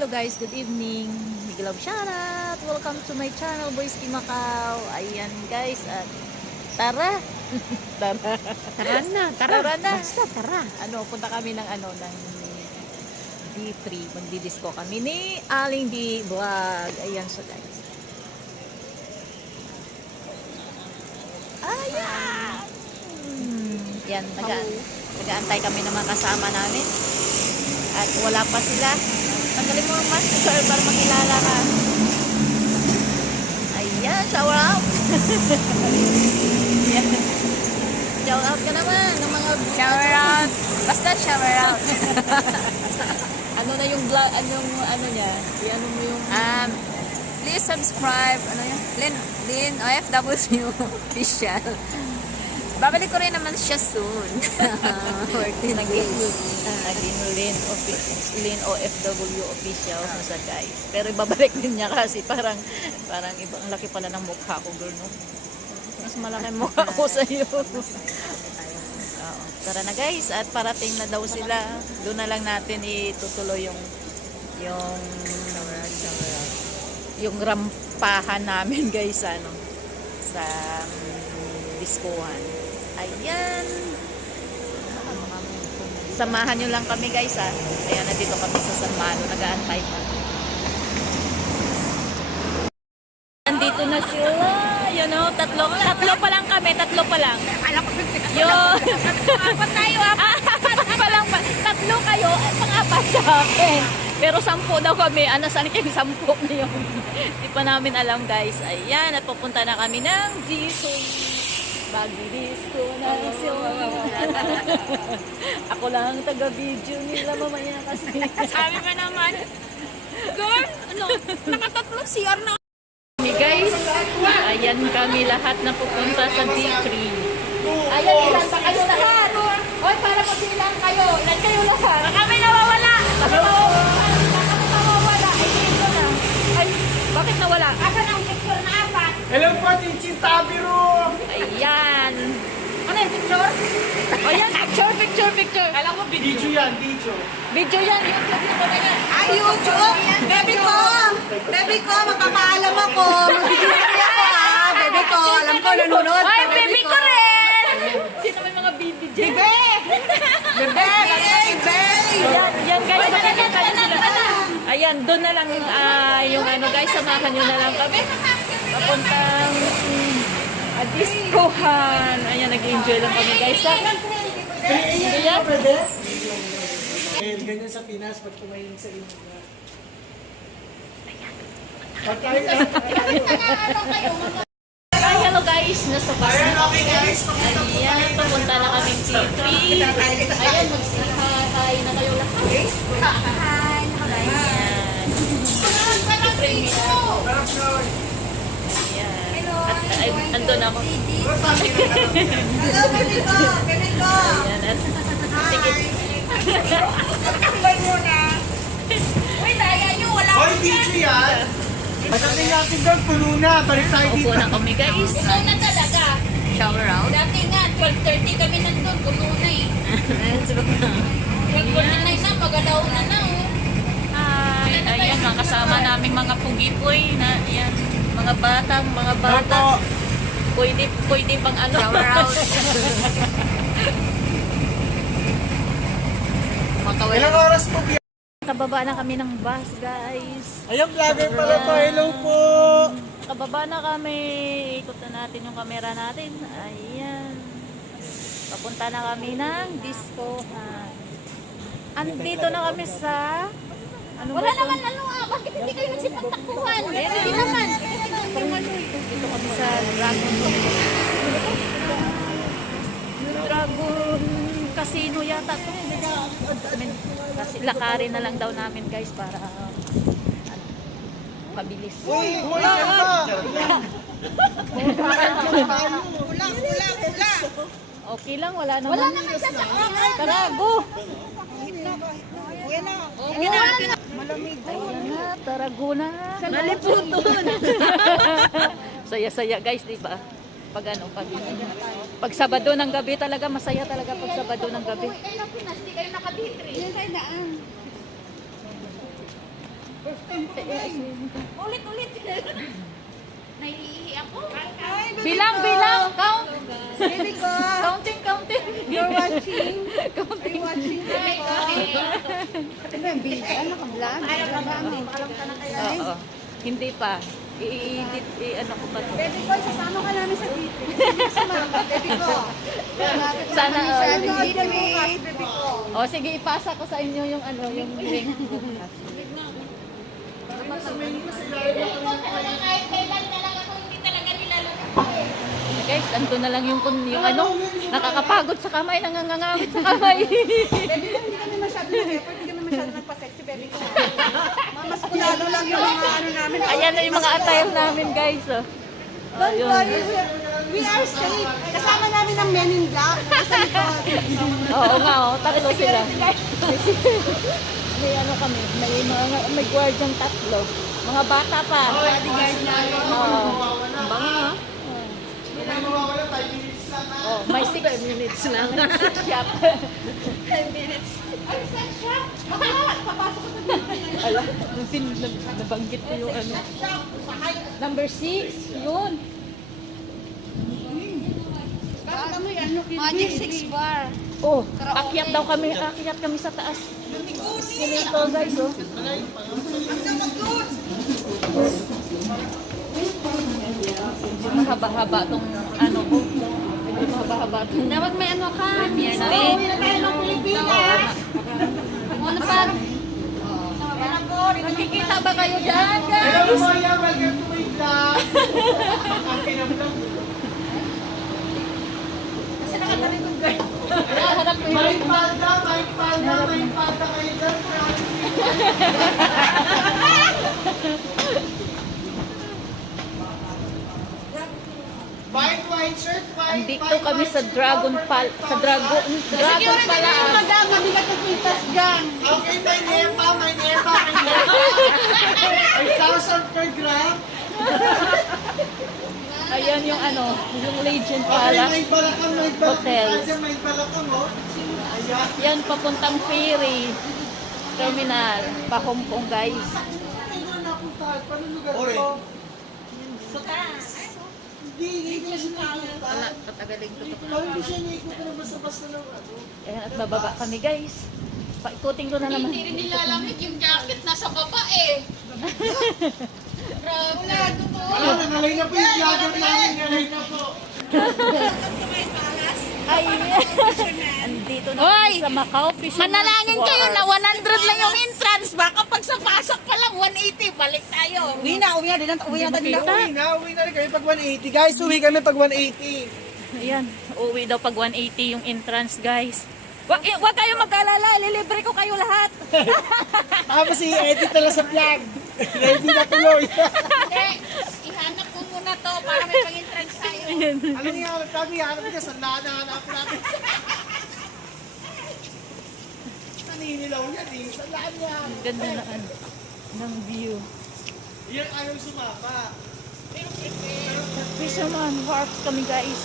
Hello guys, good evening. Big love shoutout. Welcome to my channel, Boys Ki Macau. Ayan guys, at tara. Tara. Tara na, tara. Tara na. Basta tara. Punta kami ng ng D3. Magdi-disco kami ni Aling D Vlog. Ayan siya guys. Ayan. Yan, nag-aantay kami ng mga kasama namin. At wala pa sila. Tanggalin mo ang mask para makilala ka. Ayan, shower out. Ayan. Shower out ka naman ng mga Shower out. Basta shower out. ano na yung vlog, ano niya? I-ano mo yung Please subscribe. Ano yan? Lin OFW official. Babalik ko rin naman siya soon. 14 days. naging Lin OFW official sa guys. Pero ibabalik din niya kasi parang ibang laki pala ng mukha ko, girl, no? Mas malaki ang mukha ko sa iyo. Tara na guys, at parating na daw sila. Doon na lang natin itutuloy yung rampahan namin guys sa diskuhan. Ayan. Samahan nyo lang kami guys ha. Ayan, nandito kami sa San Malo, nag-aantay pa. Nandito na sila. You know, tatlo pa lang kami, tatlo pa lang. Yun. Apat tayo, Tatlo kayo, pang-apat sa akin. Pero 10 daw kami. Saan kayo 10 na yun? Hindi pa namin alam guys. Ayan, at pupunta na kami ng disco. Magdi-disco na sila. Ako lang taga-video nila mamaya kasi. Sabi mo naman, girl, nakatatlong CR na. Guys, ayan kami lahat na pupunta sa D3. Ayan, ilan ba kayo lahat? Hoy, para po silang kayo. Ilan kayo lahat? Kami nawawala. Bakit nawawala? Ay, dito na. Ay, bakit nawala? Asan ang picture na apat? Hello po, Chinchin Tabiro! Ayan. Ano yung picture? Ayan, picture. Alam ko, Video yan, video. Video yan, YouTube na ba yan? Ay, YouTube! Baby ko, magpapaalam ako. Magbibigay ako ha. Baby ko, alam ko, nanonood. Ay, baby ko rin! Sino may mga video dyan? Bebe! Ayan guys, makikita nyo sila. Ayan, doon na lang yung guys, samahan nyo na lang kami. Papuntang discohan. Ayan, nag-enjoy lang kami guys. Ayan. Ganyan sa Pinas, pag kumain sa inyo. Hi, hello guys, nasa bus na kami. Ayan, papunta na kami T3. Ayan, mag-hi na kayo lahat. Ayan. Ayan. At andun ako. Hello, baby ko. Ayan, at sige. Takbay muna. Uy, daya nyo, wala Hoy, video yan! Pagdating natin doon, puno na. Balik tayo Upo dito. na kami guys. Puno na talaga. Shower out. Dati nga, 12:30 kami nandun, puno na eh. Ayan, sagot na. 12:49 na, magalaw na na oh. Hi, ayan, mga kasama naming mga pugipoy na, ayan, mga bata. Opo. Pwede pang shower out. Ilang oras po biya? Kababa na kami ng bus, guys. Ayun, vlogger pala to. Hello po. Kababa na kami. Ikot na natin yung camera natin. Ayan. Papunta na kami ng discohan. Andito na kami sa... Wala naman bakit hindi kayo nagsipagtakbuhan? Hindi naman. Dito kami sa Dragon. Yung Dragon Casino yata to. Kasi lakarin na lang daw namin guys para pabilis. Uy, wala ka. Okay lang, wala naman. Tarago. Ayan na, tarago na. Maliputon. Saya-saya guys, di ba? Pag Sabado ng gabi talaga, masaya talaga pag Sabado ng gabi. Kayo na Pinas, di kayo naka-D3. Ulit. Naiihi ako. Bilang. Count. Baby ko, Counting. you're watching. Are you watching, baby ko? Ito ba yung video? Ano ka, vlog? Alam ka na kaya? Oo. Hindi pa. I-edit, ano ko pa to. Baby ko, sasama ka namin sa video. Sumama, baby ko. Sana Sa all. video bukas, baby ko. O sige, ipasa ko sa inyo yung ano, yung link bukas. Kahit kailan talaga kung hindi talaga nilalagay. Guys, ando na lang yung ano, nakakapagod sa kamay, nangangangamit sa kamay. Baby ko, hindi kami masyado nag-effort, hindi kami masyado nagpa-sexy, baby ko. Mas kunalo lang yung mga ano namin. Ayan na yung mga attire namin, guys. Oh. Don't worry, we are safe. Kasama namin ang men in black. Sa likod. Oo nga, oh, tatlo sila. May ano kami, may guardian tatlo. Mga bata pa. Bodyguard namin. Oo. Mga. May mawawala 5 minutes lang. Oh, may 6 minutes lang. Shop. 10 minutes. Ay, sex shop! Papasok ko sa video. Ala, nabanggit ko yung ano. Number 6, yun. Magic 6 bar. Oh, akyat kami sa taas. Escalator, guys, oh. Medyo mahaba-haba tong ano ko. Medyo mahaba-haba tong Dapat may ano ka. premiere na Uwi na tayo ng Pilipinas. Ano pa? Nakikita ba kayo dyan, guys? Hello, Maya. Welcome to my vlog. Ang pinavlog. Kasi nakatarin kong girl. Harap ko May yun. palda kayo dyan. White shirt, Andito kami sa Dragon pala. Madam, mabigat ang pintas dyan. Okay, may nepa. 1,000 per gram. Ayan yung ano, yung Legend Okay, Palace. may balakang, Hotels. May balakang, oh. Ayan. Yan, papuntang ferry terminal, pa Hong Kong, guys. Ano napuntahan? Paano lugar ko? Sa taas. Hindi siya naikutan. Tatagalin ko to. Parang hindi siya naikutan na basta-basta lang ano. Ayan, at bababa kami, guys. Paikutin ko na naman. Hindi rin nilalamig yung jacket nasa baba eh. Grabe. Wala na, nalay na po yung vlogger namin. Nalay na po. Ay, andito na Hoy! kami sa Macau Fisherman's Manalangin kayo Wharf. na 100 lang yung entrance. Baka pag sa pasok pa lang 180, balik tayo. Uwi na tayo nila. Uwi na rin kami pag 180. Guys, uwi kami pag 180. Ayan, uwi daw pag 180 yung entrance, guys. Wag kayo mag-alala, lilibre ko kayo lahat. Tapos i-edit na lang sa vlog. Ready na tuloy. Hindi, ihanap ko muna to para may pang-entrance tayo. Alam niyo, kami hanap niya, sandaan na hanap natin. Naninilaw yan eh. Sandaan niya. Ang ganda na ng view. Yan ayaw sumama. Fisherman Wharf kami, guys.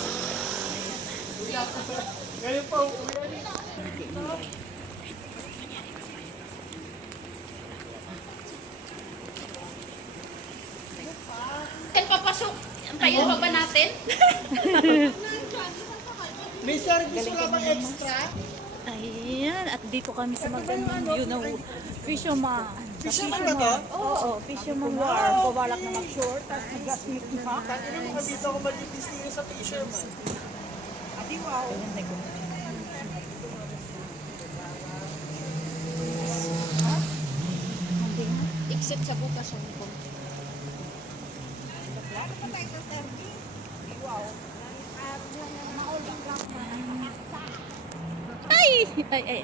Ngayon po, uwi na. Kan papasok. Antayin pa ba natin? May service wala bang extra? Ayan, at dito kami sa magandang view ng Fisherman. Fisherman ba to? Oo, Fisherman Wharf. Babalak na mag-short. Tapos mag-gasmit na. Kanina mo dito ako mag-ibis sa fisherman. Adi wow. Exit sa bukas. Ay! Ay, ay.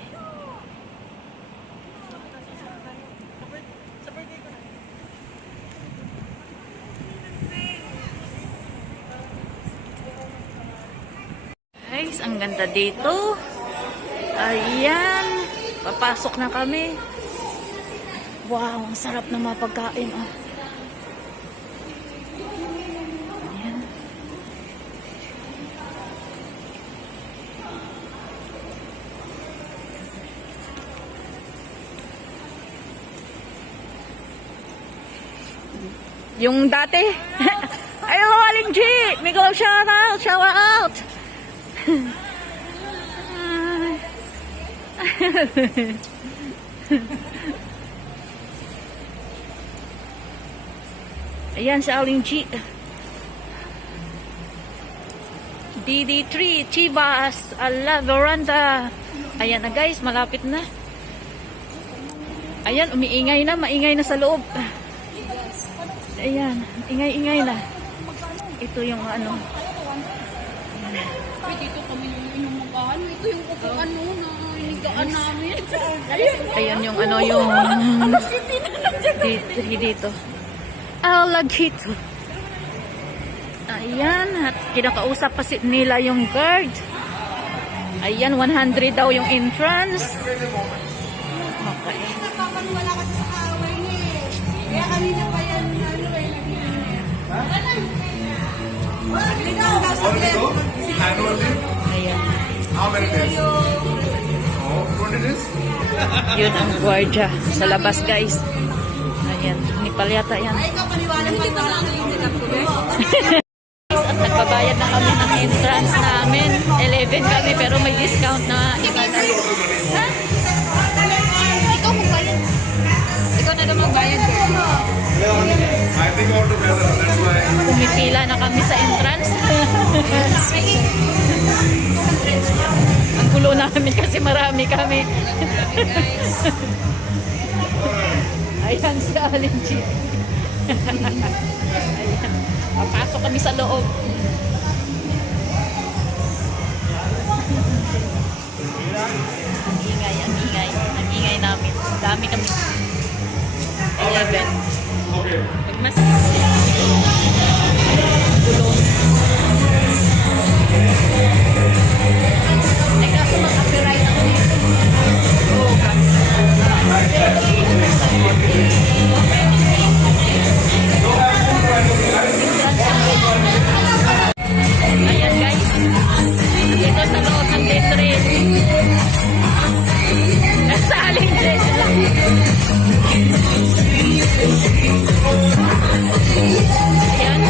Guys, ang ganda dito. Ayan. Papasok na kami. Wow, ang sarap ng mga pagkain. Oh. Ayan. Yung dati. Ay, hello, Aling G! May go, shout out! Shout out! Ayan si Aling G. DD3, Chivas, Ala, Veranda. Ayan na guys, malapit na. Ayan, umiingay na, maingay na sa loob. Ayan, ingay-ingay na. Ito yung ano. Dito kami yung inumukahan. Ito yung upuan mo na hinigaan namin. Ayan yung ano yung dito. Alagito. Ayan, at kinakausap pa nila yung guard. Ayan, 100 daw yung entrance. Okay. Napapaniwala kasi sa kaaway niya eh. Kaya kanina pa yan, ano eh, Ayan. How many days? Oh, 20 days? Yun ang gwardiya sa labas guys. Ayan, Nepal yata yan. ikaw paniwala pa lang At nagbabayad na kami ng entrance namin. 11 kami pero may discount na isa na. Ha? Ikaw magbayad. Ikaw na daw magbayad. I think all together, that's why. Pumipila na kami sa entrance. Ang gulo namin kasi marami kami. Ayan si Aling G. Ayan. Papasok kami sa loob. Ang ingay, ang ingay. Ang ingay namin. Dami kami. 11. Mas gulo. Ay, kaso mag-copyright ako dito. Oo, ayan guys. Dito sa loob ng D3. Sa Aling Jess lang. Ayan.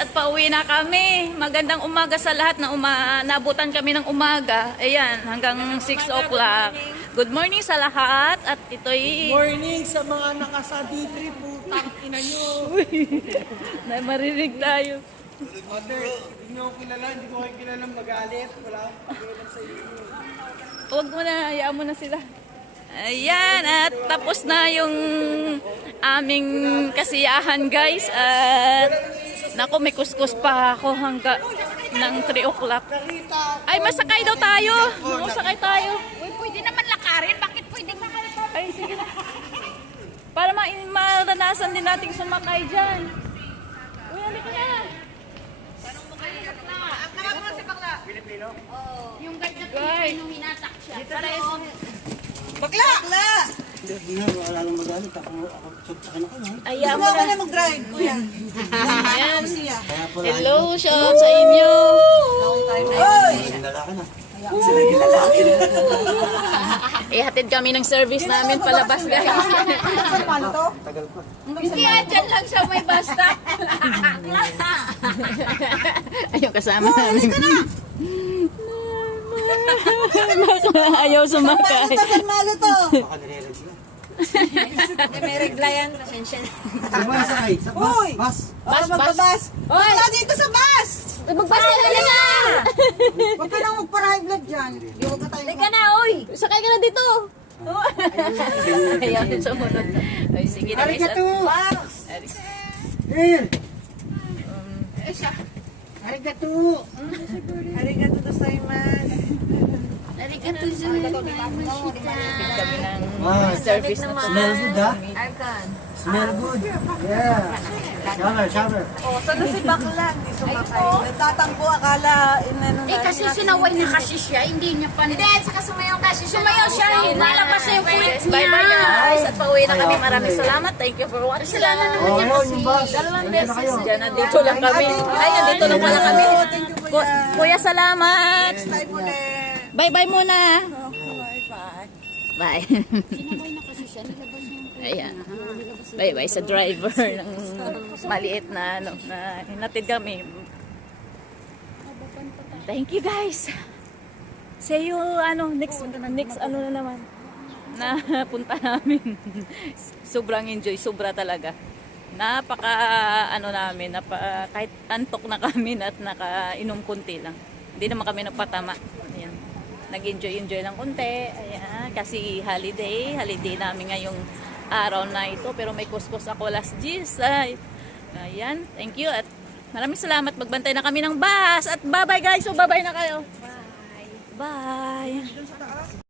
at pauwi na kami. Magandang umaga sa lahat na nabutan kami ng umaga. Ayan, hanggang 6 o'clock. Good morning sa lahat at ito'y Morning sa mga naka-study trip, putang ina nyo. na marinig tayo. Mother, hindi nyo ako kilala, hindi ko kayo kilala magalit. Wala akong pakialam sa inyo. Huwag mo na, hayaan mo na sila. Ayan, at tapos na yung aming kasiyahan guys. At naku, may kuskus pa ako hanggang ng 3 o'clock. Ay, masakay daw tayo. Masakay tayo. Uy, pwede naman lakarin. Bakit pwede lakarin? Ay, sige na. Para maranasan din nating sumakay dyan. Uy, halika na. Yung guide na Pilipino hinatak siya. Bakla! Bakla! Wala nang magalit. Ako sakin ako. Ayan Gusto mo mo ako na. na mag-drive, kuya. Ayan. Siya. Hello, shout out sa inyo. Hoy! Lalaki na. Ihatid kami ng service namin palabas guys. Saan paano to? Tagal pa. Hindi dyan lang siya may basta. Ayun kasama namin. Ayaw sumakay. Saan malo to? Baka nire-rev na. May regla yan. Pasensya na. Saan ba sakay? Sa bus? Hoy! Bus? Bas, magbabas. Wala dito sa bus! Magbasa ka na! Huwag ka nang magpa-high blood dyan. Huwag ka tayo. Halika na, uy! Sakay ka na dito. Ayaw din sumunod. Ay, sige na guys. Arigato! Box! Here! Arigato! Arigato gozaimasu. Arigato gozaimasu. Kami ng Ah, service na smell good ha? Arkan. Smell good. Yeah. Shower, shower. Oh, sana si Bakla, hindi sumakay. Nagtatampo, akala, inano Eh kasi sinaway na kasi siya, hindi niya pa. Hindi, saka sumayaw kasi siya. Sumayaw siya, lalabas na yung quit niya. Bye bye guys. At pauwi na kami. Maraming salamat. Thank you for watching. Sila na naman Oh, niya yun, kasi. yung bus. Dalawang Ayun na beses kayo. dyan. Nandito lang kami. Ay, nandito lang pala kami. Thank you, kuya. Kuya, salamat. Tayo ulit. Bye-bye muna. Bye-bye. Bye. Sinaway na kasi siya, nilabas niya yung Ayan. Bye-bye sa driver ng maliit na ano, na hinatid kami. Thank you guys. See you next ano na naman na punta namin. Sobrang enjoy, sobra talaga. Napaka namin, kahit antok na kami at nakainom konti lang. Hindi naman kami nagpatama. Ayan. Nag-enjoy lang konti. Ayan, kasi holiday namin ngayong araw na ito, pero may kuskus ako last G's. Ayan, thank you at maraming salamat. Magbantay na kami ng bus at bye-bye guys. So bye-bye na kayo. Bye.